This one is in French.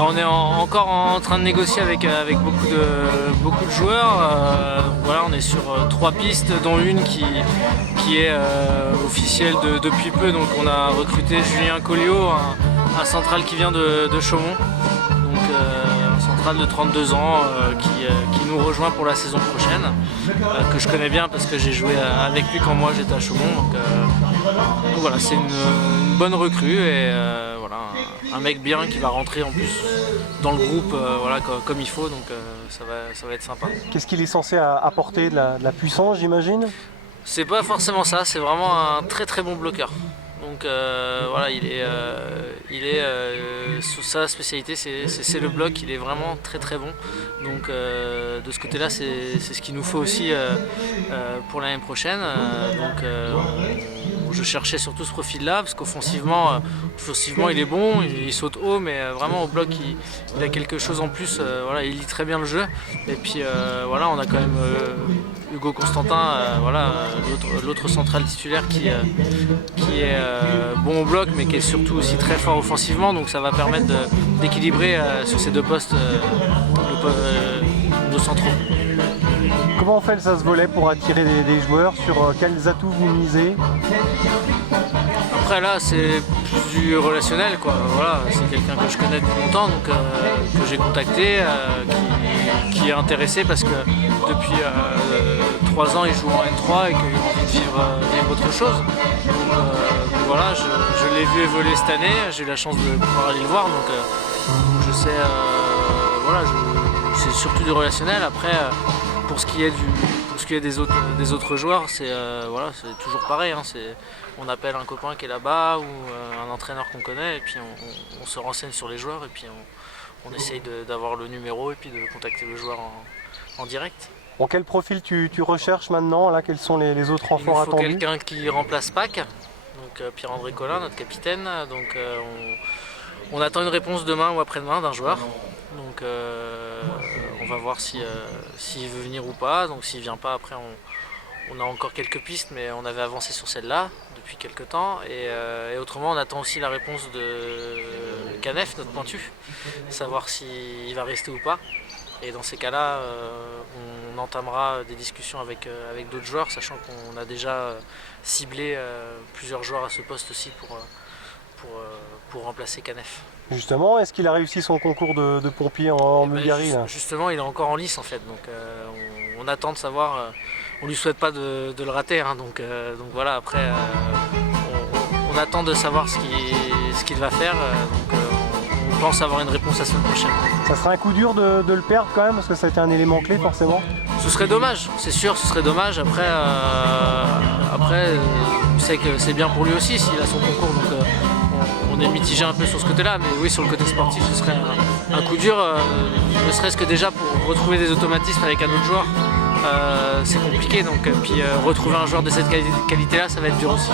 On est encore en train de négocier avec beaucoup de joueurs. Voilà, on est sur 3 pistes, dont une qui est officielle depuis peu. Donc on a recruté Julien Colliot, un central qui vient de Chaumont. Donc un central de 32 ans qui nous rejoint pour la saison prochaine, que je connais bien parce que j'ai joué avec lui quand moi j'étais à Chaumont. Donc voilà, c'est une bonne recrue et voilà, un mec bien qui va rentrer en plus dans le groupe voilà, comme il faut, donc ça va être sympa. Qu'est-ce qu'il est censé apporter? De la puissance, j'imagine? C'est pas forcément ça, c'est vraiment un très bon bloqueur. Donc voilà, il est sous sa spécialité, c'est le bloc, il est vraiment très bon. Donc de ce côté-là, c'est ce qu'il nous faut aussi pour l'année prochaine. Je cherchais surtout ce profil-là parce qu'offensivement, il est bon, il saute haut, mais vraiment au bloc, il a quelque chose en plus. Voilà, il lit très bien le jeu. Et puis voilà, on a quand même Hugo Constantin, voilà, l'autre central titulaire qui est bon au bloc, mais qui est surtout aussi très fort offensivement. Donc ça va permettre d'équilibrer sur ces deux postes nos centraux. Comment on fait le SAS-Volley pour attirer des joueurs? Sur quels atouts vous misez? Après là, c'est plus du relationnel, quoi. Voilà, c'est quelqu'un que je connais depuis longtemps, donc que j'ai contacté, qui est intéressé parce que depuis 3 ans il joue en N3 et qu'il a envie de vivre autre chose. Donc voilà, je l'ai vu évoluer cette année, j'ai eu la chance de pouvoir aller le voir, donc je sais, voilà, c'est surtout du relationnel. Après, pour ce qui est des autres joueurs, c'est voilà, c'est toujours pareil, hein, on appelle un copain qui est là-bas ou un entraîneur qu'on connaît et puis on se renseigne sur les joueurs et puis on essaye d'avoir le numéro et puis de contacter le joueur en direct. Bon, quel profil tu recherches maintenant là? Quels sont les autres renforts attendus? Il faut quelqu'un qui remplace Pac, donc Pierre-André Collin, notre capitaine. Donc on attend une réponse demain ou après-demain d'un joueur. Donc on va voir s'il veut venir ou pas. Donc s'il vient pas, après on a encore quelques pistes, mais on avait avancé sur celle-là depuis quelques temps. Et autrement, on attend aussi la réponse de Canef, notre pointu, savoir s'il va rester ou pas. Et dans ces cas-là, on entamera des discussions avec d'autres joueurs, sachant qu'on a déjà ciblé plusieurs joueurs à ce poste aussi pour remplacer Canef. Justement, est-ce qu'il a réussi son concours de pompier en Bulgarie là? Justement, il est encore en lice en fait, donc on attend de savoir. On lui souhaite pas de le rater, hein, donc voilà. Après, on attend de savoir ce qu'il va faire. On pense avoir une réponse la semaine prochaine. Ça serait un coup dur de le perdre quand même, parce que ça a été un élément clé forcément? Ce serait dommage, c'est sûr, ce serait dommage. Après, on sait que c'est bien pour lui aussi s'il a son concours, donc on est mitigé un peu sur ce côté-là. Mais oui, sur le côté sportif, ce serait un coup dur, ne serait-ce que déjà pour retrouver des automatismes avec un autre joueur. C'est compliqué, donc puis retrouver un joueur de cette qualité-là, ça va être dur aussi.